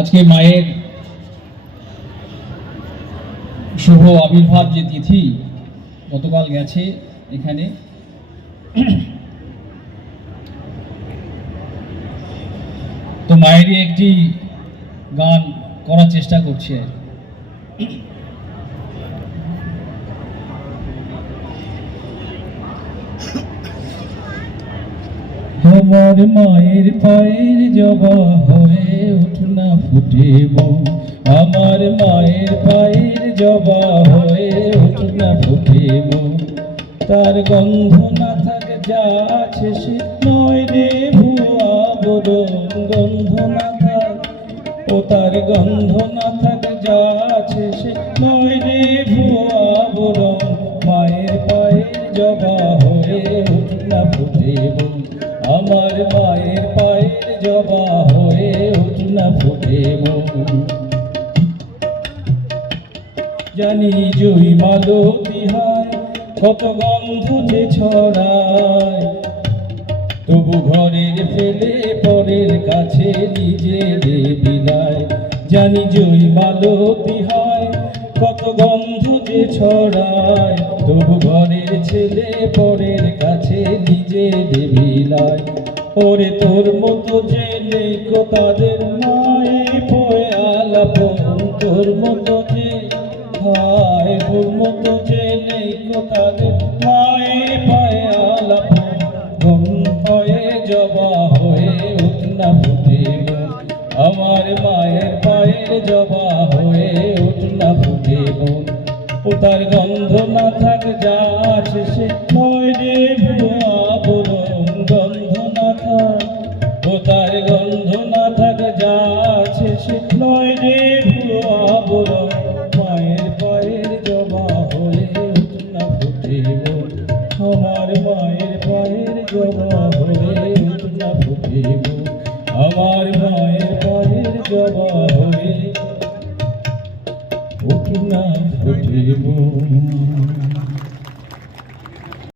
আজকে মায়ের শুভ আবির্ভাব যে তিথি গতকাল গেছে এখানে, তো মায়েরই একটি গান করার চেষ্টা করছি। আমার মায়ের পায়ের জবা হয়ে উঠনা ফুটেব, আমার মায়ের পায়ের জবা হয়ে উঠনা ফুটেব। তার গন্ধ না থাকে যা আছে সে নয় রে ভুয়া বরণ, গন্ধ না থাক ও তার গন্ধ না থাকে যা আছে সে নয় রে ভুয়া বরণ। মায়ের পায়ের জবা হয়ে উঠনা ফুটেব, আমার মায়ের পায়ের জবা হয়ে উঠনা ফুটেব। জানি জুই মালতী হয় কত গন্ধ যে ছড়ায়, তবু ঘরের ফেলে পরের কাছে নিজে বিলায়। জানি জুই মালতী হয় কত গন্ধ যে ছড়ায়, তবু ঘরের ছেলে পরের কাছে নিজে বিলায়। ওরে তোর মতো যে নেই কো তাদের মায়ে পয়ে আলাপন, তোর মতো যে হায় তোর মতো যে নেই কো তাদের মায়ে পায়ে আলাপন। গম হয়ে জবা হয়ে উঠনা ফুটেব, আমার মায়ের পায়ের জবা হয়ে উঠনা ফুটেব। ও তার গন্ধ না থাক যা আছে সে নয় রে ভুয়া বরণ, গন্ধ না থাক ও তার গন্ধ না থাক যা আছে সে নয় রে ভুয়া বরণ। মায়ের পায়ের জবা হয়ে উঠনা ফুটেব, আমার মায়ের পায়ের জবা হয়ে উঠনা ফুটেব, আমার মায়ের পায়ের জবা হয়ে উঠনা ফুটেব।